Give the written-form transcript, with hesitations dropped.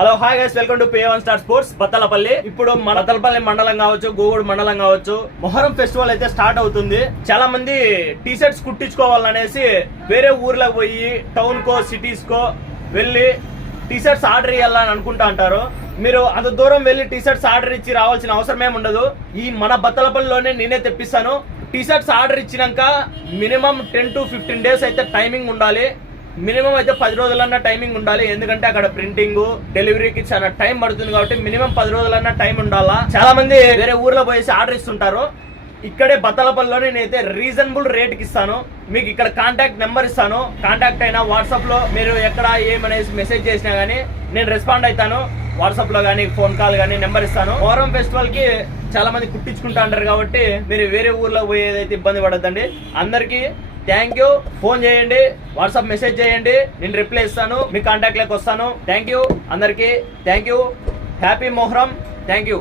Hello hi guys, welcome to P1 Star Sports Battalapalli. ఇప్పుడు మన బత్తలపల్లి మండలం కావచ్చు, గోగుడు మండలం కావచ్చు, మొహరం ఫెస్టివల్ అయితే స్టార్ట్ అవుతుంది. చాలా మంది టీ షర్ట్స్ కుట్టించుకోవాలనేసి వేరే ఊర్లకు పోయి టౌన్ కో సిటీస్ కో వెళ్ళి టీ షర్ట్స్ ఆర్డర్ ఇవ్వాలని అనుకుంటా అంటారు. మీరు అంత దూరం వెళ్ళి టీ షర్ట్స్ ఆర్డర్ ఇచ్చి రావాల్సిన అవసరం ఏమి ఉండదు. ఈ మన బత్తలపల్లిలోనే నేనే తెప్పిస్తాను. టీ షర్ట్స్ ఆర్డర్ ఇచ్చినాక మినిమం 10 to 15 days అయితే టైమింగ్ ఉండాలి. మినిమం అయితే 10 రోజులన్నా టైమింగ్ ఉండాలి. ఎందుకంటే అక్కడ ప్రింటింగ్ డెలివరీకి చాలా టైం పడుతుంది కాబట్టి మినిమం 10 రోజులన్నా టైం ఉండాలా. చాలా మంది వేరే ఊర్లో పోయేసి ఆర్డర్ ఇస్తుంటారు. ఇక్కడే బత్తలపల్లిలోనే నేనైతే రీజనబుల్ రేట్కి ఇస్తాను. మీకు ఇక్కడ కాంటాక్ట్ నెంబర్ ఇస్తాను. కాంటాక్ట్ అయినా వాట్సాప్ లో మీరు ఎక్కడ ఏమనేసి మెసేజ్ చేసినా గానీ నేను రెస్పాండ్ అవుతాను. వాట్సాప్ లో కానీ ఫోన్ కాల్ కానీ నెంబర్ ఇస్తాను. మొహరం ఫెస్టివల్ కి చాలా మంది కుట్టించుకుంటా అంటారు కాబట్టి మీరు వేరే ఊర్లో పోయేదైతే ఇబ్బంది పడద్దండి. అందరికీ థ్యాంక్ యూ. ఫోన్ చేయండి, వాట్సాప్ మెసేజ్ చేయండి, నేను రిప్లై ఇస్తాను, మీ కాంటాక్ట్ లోకి వస్తాను. థ్యాంక్ యూ అందరికీ. Thank you. Happy Muharram. Thank you.